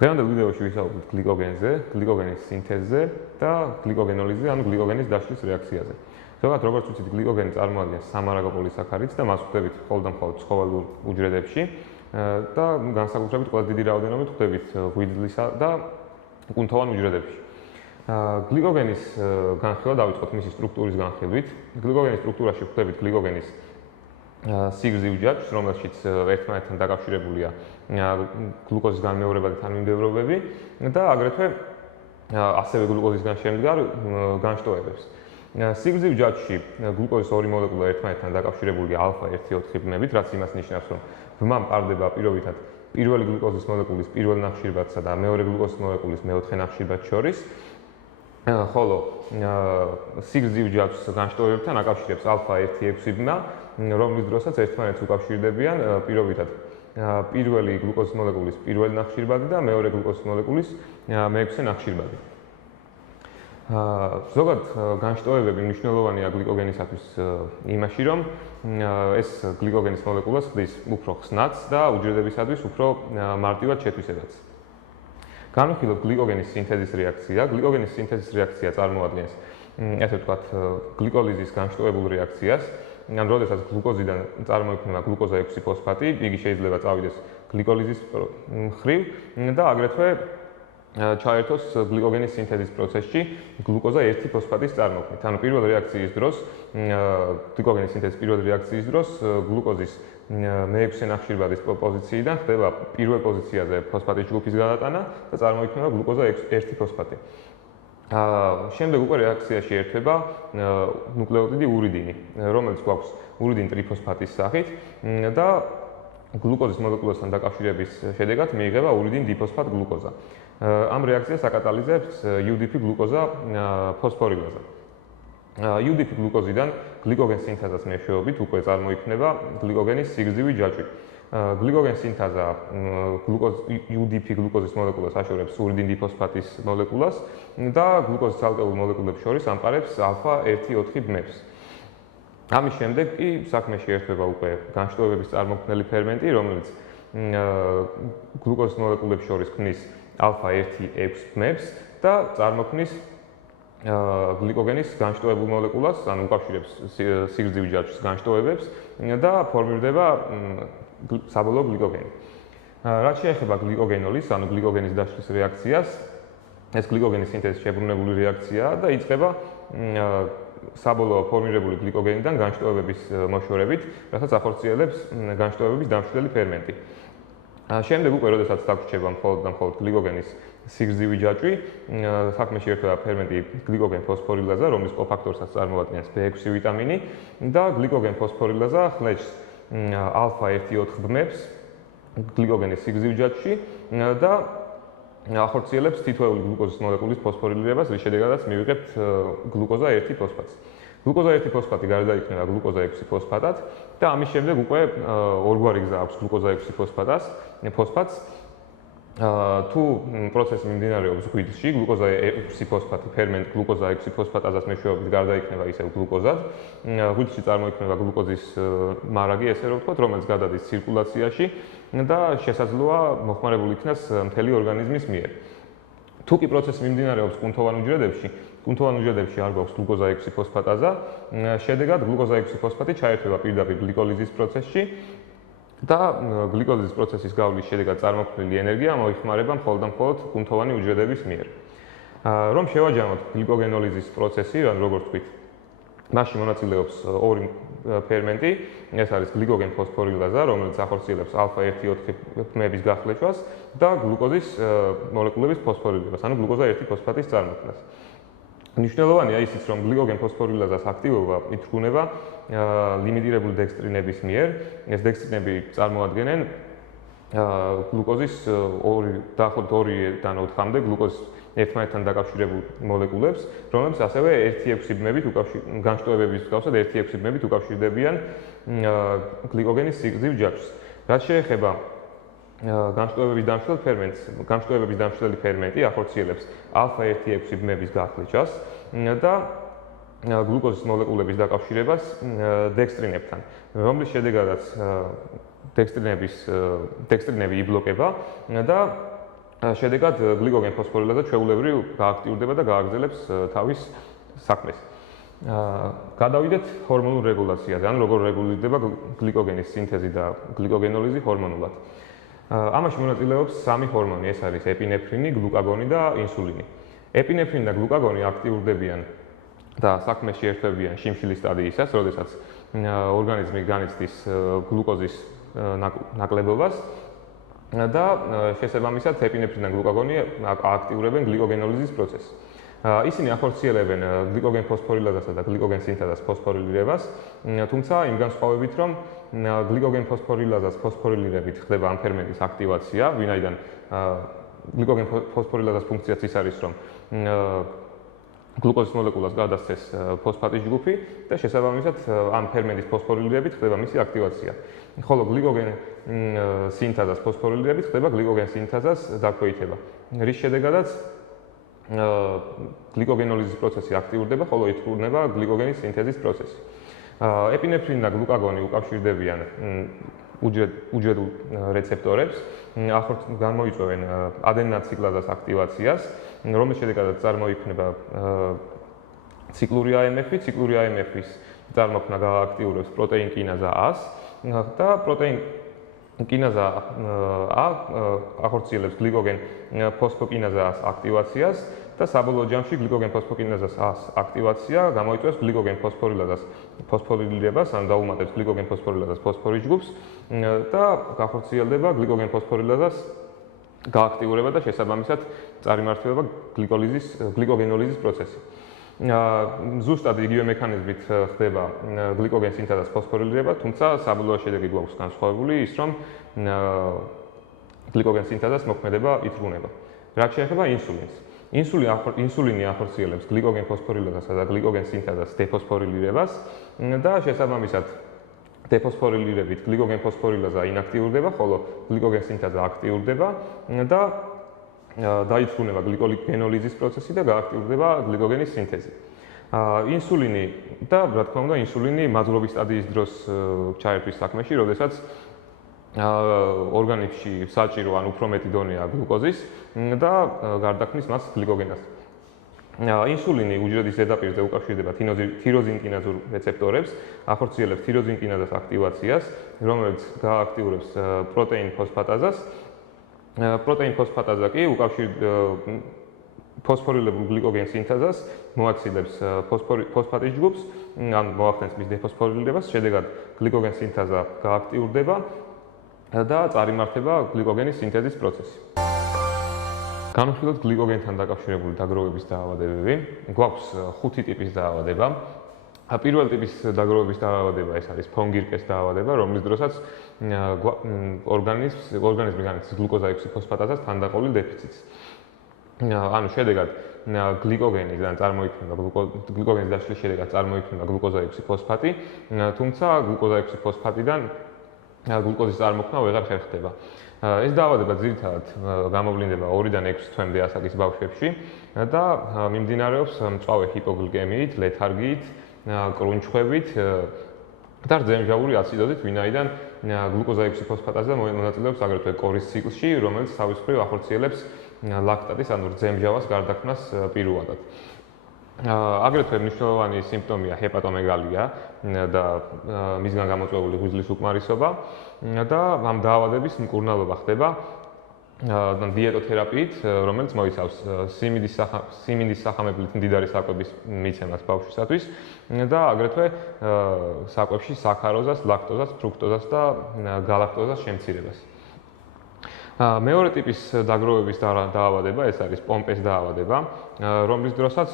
დღევანდელ ვიდეოში ვისაუბრებთ გლიკოგენზე, გლიკოგენის სინთეზზე და გლიკოგენოლიზზე, ანუ გლიკოგენის დაშლის რეაქციაზე. ზოგადად, როგორც ვიცით, გლიკოგენი წარმოადგენს სამარაგო პოლისაქარიდს და მას ხვდებით მხოლოდ და მხოლოდ ცხოველურ უჯრედებში და განსაკუთრებით ყველაზე დიდი რაოდენობით ხვდებით ღვიძლისა და კუნთოვან უჯრედებში. გლიკოგენის განხილვა დავიწყოთ მისი სტრუქტურის განხილვით. გლიკოგენის სტრუქტურაში ხვდებით გლიკოგენის სიგრძივ ჯაჭვს, რომელშიც ერთმანეთთან დაკავშირებულია გლუკოზის განმეორება და თანმიმდევრობები და აგრეთვე ასევე გლუკოზისგან შემდგარ განშტოებებს. სიგრძივ ჯაჭვში გლუკოზის ორი მოლეკულა ერთმანეთთან დაკავშირებულია α1-4 ბმებით, რაც იმას ნიშნავს, რომ ბმა მყარდება პირობითად პირველი გლუკოზის მოლეკულის პირველ ნახშირბათსა და მეორე გლუკოზის მოლეკულის მეოთხე ნახშირბათს შორის. ხოლო სიგრძივ ჯაჭვს განშტოებებთან აკავშირებს α1-6 ბმა, რომლის დროსაც ერთმანეთს უკავშირდებიან პირობითად პირველი გლუკოზის მოლეკულის პირველი ნახშირბადი და მეორე გლუკოზის მოლეკულის მეექვსე ნახშირბადი. ზოგადად განშტოებები მნიშვნელოვანია გლიკოგენისათვის იმაში, რომ ეს გლიკოგენის მოლეკულას ხდის უფრო ხსნადს და უჯრედებისათვის უფრო მარტივად შეთვისებაც. განვიხილოთ გლიკოგენის სინთეზის რეაქცია. გლიკოგენის სინთეზის რეაქცია წარმოადგენს, ესე ვთქვათ, გლიკოლიზის განშტოებულ რეაქციას. ან როდესაც გლუკოზიდან წარმოიქმნება გლუკოზა 6 ფოსფატი, იგი შეიძლება წავიდეს გლიკოლიზის მხრივ და აგრეთვე ჩაერთოს გლიკოგენის სინთეზის პროცესში გლუკოზა 1 ფოსფატის წარმოქმნით. ანუ პირველ რეაქციის დროს, გლიკოგენის სინთეზის პირველ რეაქციის დროს გლუკოზის მეექვსე ნახშირბადის პოზიციიდან ხდება პირველ პოზიციაზე ფოსფატის ჯგუფის გადატანა და წარმოიქმნება გლუკოზა 1 ფოსფატი. შემდეგ უკვე რეაქციაში ერთვება ნუკლეოტიდი ურიდინი, რომელიც გვაქვს ურიდინ ტრიფოსფატის სახით და გლუკოზის მოლეკულასთან დაკავშირების შედეგად მიიღება ურიდინ დიფოსფატ გლუკოზა. ამ რეაქციას აკატალიზებს UDP გლუკოზა ფოსფორილაზა. UDP გლუკოზიდან გლიკოგენის სინთეზას მეშვეობით უკვე წარმოიქმნება გლიკოგენის სიგრძივი ჯაჭვი. გლიკოგენის სინთეზა UDP გლუკოზის მოლეკულას აშორებს ურიდინ დიფოსფატის მოლეკულას და გლუკოზის ცალკეულ მოლეკულებს შორის ამყარებს α1-4 ბმებს. ამის შემდეგ კი საქმეში ერთვება უკვე განშტოებების წარმოქმნელი ფერმენტი, რომელიც გლუკოზის მოლეკულებს შორის ქმნის α1-6 ბმებს და წარმოქმნის გლიკოგენის განშტოებულ მოლეკულას, ანუ უკავშირებს სიგრძივ ჯაჭვს განშტოებებს და ფორმირდება საბოლოო გლიკოგენი. რაც შეეხება გლიკოგენოლის, ანუ გლიკოგენის დაშლის რეაქციას, ეს გლიკოგენის სინთეზის შებრუნებული რეაქციაა და იწყება საბოლოო ფორმირებული გლიკოგენიდან განშტოებების მოშორებით, რასაც ახორციელებს განშტოებების დამშვიდელი ფერმენტი. შემდეგ უკვე, როდესაც დაგვრჩება მხოლოდ და მხოლოდ გლიკოგენის სიგრძივი ჯაჭვი, საქმეში ერთვება ფერმენტი გლიკოგენ ფოსფორილაზა, რომლის კოფაქტორსაც წარმოადგენს B6 ვიტამინი და გლიკოგენ ფოსფორილაზა ხლეჭს α1-4 ბმებს გლიკოგენის სიგრძივ ჯაჭვში და ახორციელებს თითოეული გლუკოზის მოლეკულის ფოსფორილირებას, რის შედეგადაც მივიღებთ გლუკოზა 1 ფოსფატს. გლუკოზა 1 ფოსფატი გარდაიქმნება გლუკოზა 6 ფოსფატად და ამის შემდეგ უკვე ორგვარი გზა აქვს გლუკოზა 6 ფოსფატს. თუ პროცესი მიმდინარეობს ღვიძლში, გლუკოზა 6 ფოსფატი ფერმენტ გლუკოზა 6 ფოსფატაზას მეშვეობით გარდაიქმნება ისევ გლუკოზად. ღვიძლში წარმოიქმნება გლუკოზის მარაგი, ესე რომ ვთქვათ, რომელიც გადადის ცირკულაციაში და შესაძლოა მოხმარებული იქნას მთელი ორგანიზმის მიერ. თუ კი პროცესი მიმდინარეობს კუნთოვან უჯრედებში არ გვაქვს გლუკოზა 6 ფოსფატაზა, შედეგად გლუკოზა 6 ფოსფატი ჩაერთვება პირდაპირ გლიკოლიზის პროცესში და გლიკოლიზის პროცესის გავლის შედეგად წარმოქმნილი ენერგია მოიხმარება მხოლოდ და მხოლოდ კუნთოვანი უჯრედების მიერ. რომ შევაჯამოთ გლიკოგენოლიზის პროცესი, ან როგორც ვთქვით, მასში მონაწილეობს ორი ფერმენტი, ეს არის გლიკოგენ ფოსფორილაზა, რომელიც ახორციელებს α1-4 ბმების გახლეჩვას და გლუკოზის მოლეკულების ფოსფორილებას, ანუ გლუკოზა 1 ფოსფატის წარმოქმნას. მნიშვნელოვანია ისიც, რომ გლიკოგენ ფოსფორილაზას აქტივობა ითვლება ლიმიტირებული დექსტრინების მიერ. ეს დექსტრინები წარმოადგენენ გლუკოზის 2-დან 4-მდე გლუკოზის ერთმანეთთან დაკავშირებულ მოლეკულებს, რომლებიც ასევე 1-6 ბმებით განშტოებების მსგავსად 1-6 ბმებით უკავშირდებიან გლიკოგენის სიგრძივ ჯაჭვს. რაც შეეხება განშტოებების დამშლელი ფერმენტი ახორციელებს α1-6 ბმების გახლეჩას და გლუკოზის მოლეკულების დაკავშირებას დექსტრინებთან, რომლის შედეგადაც დექსტრინები იბლოკება და შედეგად გლიკოგენ ფოსფორილაზა ჩვეულებრივ გააქტიურდება და გააგრძელებს თავის საქმეს. გადავიდეთ ჰორმონულ რეგულაციაზე, ან როგორ რეგულირდება გლიკოგენის სინთეზი და გლიკოგენოლიზი ჰორმონულად. ამაში მონაწილეობს სამი ჰორმონი, ეს არის ეპინეფრინი, გლუკაგონი და ინსულინი. ეპინეფრინი და გლუკაგონი აქტიურდებიან და საქმეში ერთვებიან შიმშილის სტადიისას, როდესაც ორგანიზმი განიცდის გლუკოზის ნაკლებობას და შესაბამისად ეპინეფრინი და გლუკაგონი აქტიურებენ გლიკოგენოლიზის პროცესს. ისინი ახორციელებენ გლიკოგენ ფოსფორილაზასა და გლიკოგენ სინთეზას ფოსფორილირებას, თუმცა იმ განსხვავებით, რომ გლიკოგენ ფოსფორილაზას ფოსფორილირებით ხდება ამ ფერმენტის აქტივაცია, ვინაიდან გლიკოგენ ფოსფორილაზას ფუნქციაც ის არის, რომ გლუკოზის მოლეკულას გადასცეს ფოსფატის ჯგუფი და შესაბამისად ამ ფერმენტის ფოსფორილირებით ხდება მისი აქტივაცია. ხოლო გლიკოგენ სინთეზას ფოსფორილირებით ხდება გლიკოგენ სინთეზას დაქვეითება, რის შედეგადაც გლიკოგენოლიზის პროცესი აქტიურდება, ხოლო ითვლება გლიკოგენის სინთეზის პროცესი. ეპინეფრინი და გლუკაგონი უკავშირდებიან უჯრედულ რეცეპტორებს, გამოიწვევენ ადენინად ციკლაზას აქტივაციას, რომლის შედეგადაც წარმოიქმნება ციკლური AMF-ი, ციკლური AMF-ის წარმოქმნა გააქტიურებს პროტეინ კინაზა A-ს და პროტეინ კინაზა A ახორციელებს გლიკოგენ ფოსფოკინაზას აქტივაციას და საბოლოო ჯამში გლიკოგენ ფოსფოკინაზას A-ს აქტივაცია გამოიწვევს გლიკოგენ ფოსფორილაზას ფოსფორილირებას, ან დაუმატებს გლიკოგენ ფოსფორილაზას ფოსფორის ჯგუფს და ახორციელდება გლიკოგენ ფოსფორილაზას გააქტიურება და შესაბამისად წარიმართება გლიკოგენოლიზის პროცესი. ზუსტად იგივე მექანიზმით ხდება გლიკოგენ სინთეზას ფოსფორილირება, თუმცა საბოლოო შედეგი გვაქვს განსხვავებული ის, რომ გლიკოგენ სინთეზას მოქმედება ითრუნება. რაც შეეხება ინსულინს. ინსულინი ახორციელებს გლიკოგენ ფოსფორილაზასა და გლიკოგენ სინთეზას დეფოსფორილირებას და შესაბამისად დეფოსფორილირებით გლიკოგენ ფოსფორილაზა ინაქტიურდება, ხოლო გლიკოგენ სინთეზა აქტიურდება და დაიწყუნება გლიკოგენოლიზის პროცესი და გააქტიურდება გლიკოგენის სინთეზი. ინსულინი და რა თქმა უნდა, ინსულინი მაძლობის სტადიის დროს ჩაერთვის საქმეში, როდესაც ორგანიზმში საჭირო ან უფრო მეტი დონეა გლუკოზის და გარდაქმნის მას გლიკოგენას. ინსულინი უჯრედის ზედაპირზე უკავშირდება თიროზინკინაზურ რეცეპტორებს, ახორციელებს თიროზინკინაზას აქტივაციას, რომელიც გააქტიურებს პროტეინ ფოსფატაზას. პროტეინ ფოსფატაზა კი ფოსფორილებულ გლიკოგენ სინთეზას მოაცილებს ფოსფატის ჯგუფს, ან მოახდენს მის დეფოსფორილირებას, შედეგად გლიკოგენ სინთეზა გააქტიურდება და წარიმართება გლიკოგენის სინთეზის პროცესი. განვიხილოთ გლიკოგენთან დაკავშირებული დაგროვების დაავადებები. გვაქვს 5 ტიპის დაავადება. პირველ ტიპის დაგროვების დაავადება ეს არის ფონგირკეს დაავადება, რომლის დროსაც ორგანიზმი განიცდის გლუკოზა-6 ფოსფატაზას თანდაყოლილ დეფიციტს. ანუ შედეგად გლიკოგენიდან წარმოიქმნება გლიკოგენის დაშლის შედეგად წარმოიქმნება გლუკოზა-6 ფოსფატი, თუმცა გლუკოზა-6 ფოსფატიდან გლუკოზის წარმოქმნა ვეღარ ხერხდება. ეს დაავადება ძირითადად გამოვლინდება 2-დან 6 თვემდე ასაკის ბავშვებში და მიმდინარეობს მწვავე ჰიპოგლიკემიით, ლეთარგიით, კრუნჩხვებით და რძემჟავური აციდოზით, ვინაიდან გლუკოზა-6 ფოსფატაზე მონაწილეობს აგრეთვე კორის ციკლში, რომელიც თავის მხრივ ახორციელებს ლაქტატის, ანუ რძემჟავას გარდაქმნას პირობად. აგრეთვე მნიშვნელოვანი სიმპტომია ჰეპატომეგალია და მისგან გამოწვეული ღვიძლის უკმარისობა და ამ დაავადების მკურნალობა ხდება დიეტოთერაპიით, რომელიც მოიცავს სიმინდის სახამებლით მდიდარი საკვების მიცემას ბავშვისათვის და აგრეთვე საკვებში საქაროზას, ლაქტოზას, ფრუქტოზას და გალაქტოზას შემცირებას. მეორე ტიპის დაგროვების დაავადება ეს არის პომპეს დაავადება, რომლის დროსაც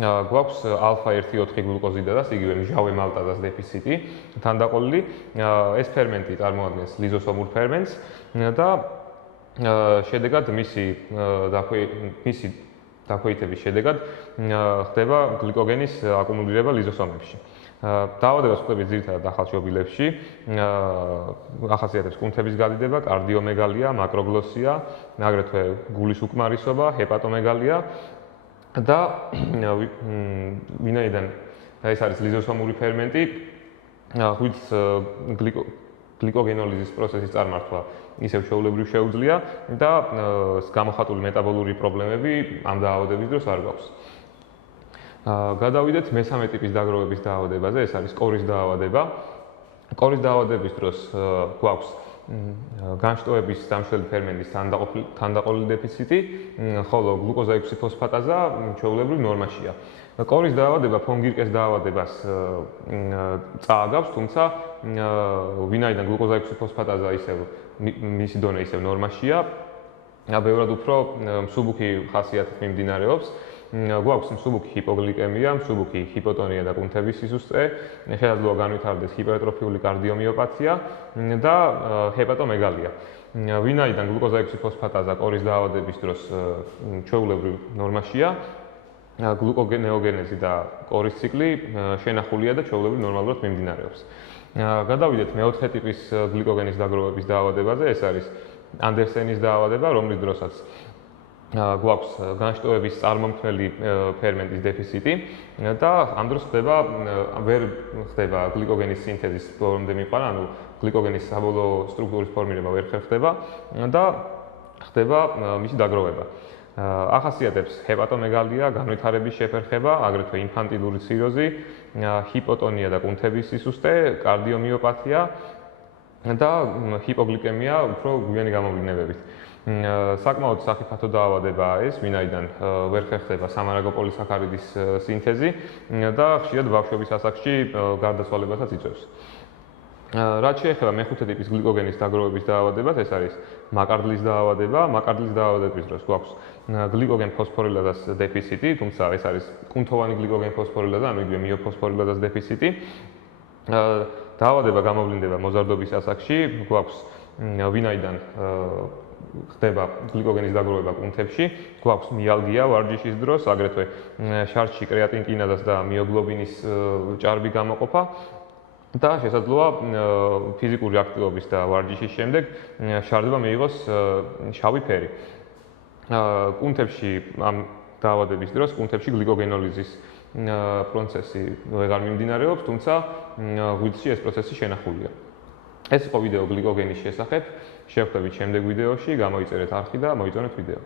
გვაქვს ალფა-1-4 გლუკოზიდადას, იგივე მჟავე მალტაზას დეფიციტი თანდაყოლილი. ეს ფერმენტი წარმოადგენს ლიზოსომურ ფერმენტს და შედეგად მისი დაქვეითების შედეგად ხდება გლიკოგენის აკუმულირება ლიზოსომებში. დაავადებას ხვდებით ძირითადად ახალშობილებში, ახასიათებს კუნთების გადიდება, კარდიომეგალია, მაკროგლოსია, აგრეთვე გულის უკმარისობა, ჰეპატომეგალია და ვინაიდან ეს არის ლიზოსომური ფერმენტი, გლიკოგენოლიზის პროცესის წარმართვა ისევ ჩვეულებრივ შეუძლია და გამოხატული მეტაბოლური პრობლემები ამ დაავადების დროს არ გვაქვს. გადავიდეთ მესამე ტიპის დაგროვების დაავადებაზე, ეს არის კორის დაავადება. კორის დაავადების დროს გვაქვს განშტოების დამშლელი ფერმენტის თანდაყოლილი დეფიციტი, ხოლო გლუკოზა 6 ფოსფატაზა ჩვეულებრივ ნორმაშია. კორის დაავადება ფონგირკეს დაავადებას წააგავს, თუმცა ვინაიდან გლუკოზა 6 ფოსფატაზა ისევ მისი დონე ისევ ნორმაშია, ბევრად უფრო მსუბუქი ხასიათით მიმდინარეობს. გვაქვს მსუბუქი ჰიპოგლიკემია, მსუბუქი ჰიპოტონია და კუნთების სისუსტე, შესაძლოა განვითარდეს ჰიპერტროფიული კარდიომიოპათია და ჰეპატომეგალია. ვინაიდან გლუკოზა 6 ფოსფატაზა კორის დაავადების დროს ჩვეულებრივ ნორმაშია, გლუკოგენეოგენეზი და კორის ციკლი შენახულია და ჩვეულებრივ ნორმალურად მიმდინარეობს. გადავიდეთ მეოთხე ტიპის გლიკოგენის დაგროვების დაავადებაზე, ეს არის ანდერსენის დაავადება, რომლის დროსაც გვაქვს განშტოების წარმომქმნელი ფერმენტის დეფიციტი და ამ დროს ვერ ხდება გლიკოგენის სინთეზის ბოლომდე მიყარა, ანუ გლიკოგენის საბოლოო სტრუქტურის ფორმირება ვერ ხერხდება და ხდება მისი დაგროვება. ახასიათებს ჰეპატომეგალია, განვითარების შეფერხება, აგრეთვე ინფანტილური ციროზი, ჰიპოტონია და კუნთების სისუსტე, კარდიომიოპათია და ჰიპოგლიკემია უფრო გვიანი გამოვლინებებით. საკმაოდ სახიფათო დაავადებაა ეს, ვინაიდან ვერ ხერხდება სამარაგო პოლისაქარიდის სინთეზი და ხშირად ბავშვობის ასაკში გარდაცვალებასაც იწვევს. რაც შეეხება მეხუთე ტიპის გლიკოგენის დაგროვების დაავადებას, ეს არის მაკარდლის დაავადება. მაკარდლის დაავადების დროს გვაქვს გლიკოგენ ფოსფორილაზას დეფიციტი, თუმცა ეს არის კუნთოვანი გლიკოგენ ფოსფორილაზა, ანუ იგივე მიოფოსფორილაზას დეფიციტი. დაავადება გამოვლინდება მოზარდობის ასაკში, გვაქვს ვინაიდან ხდება გლიკოგენის დაგროვება კუნთებში, გვაქვს მიალგია ვარჯიშის დროს, აგრეთვე შარდში კრეატინკინაზას და მიოგლობინის ჭარბი გამოყოფა და შესაძლოა ფიზიკური აქტივობის და ვარჯიშის შემდეგ შარდმა მიიღოს შავი ფერი. კუნთებში ამ დაავადების დროს კუნთებში გლიკოგენოლიზის პროცესი ვეღარ მიმდინარეობს, თუმცა ღვიძლში ეს პროცესი შენახულია. ეს იყო ვიდეო გლიკოგენის შესახებ. შევხვდებით შემდეგ ვიდეოში, გამოიწერეთ არხი და მოიწონეთ ვიდეო.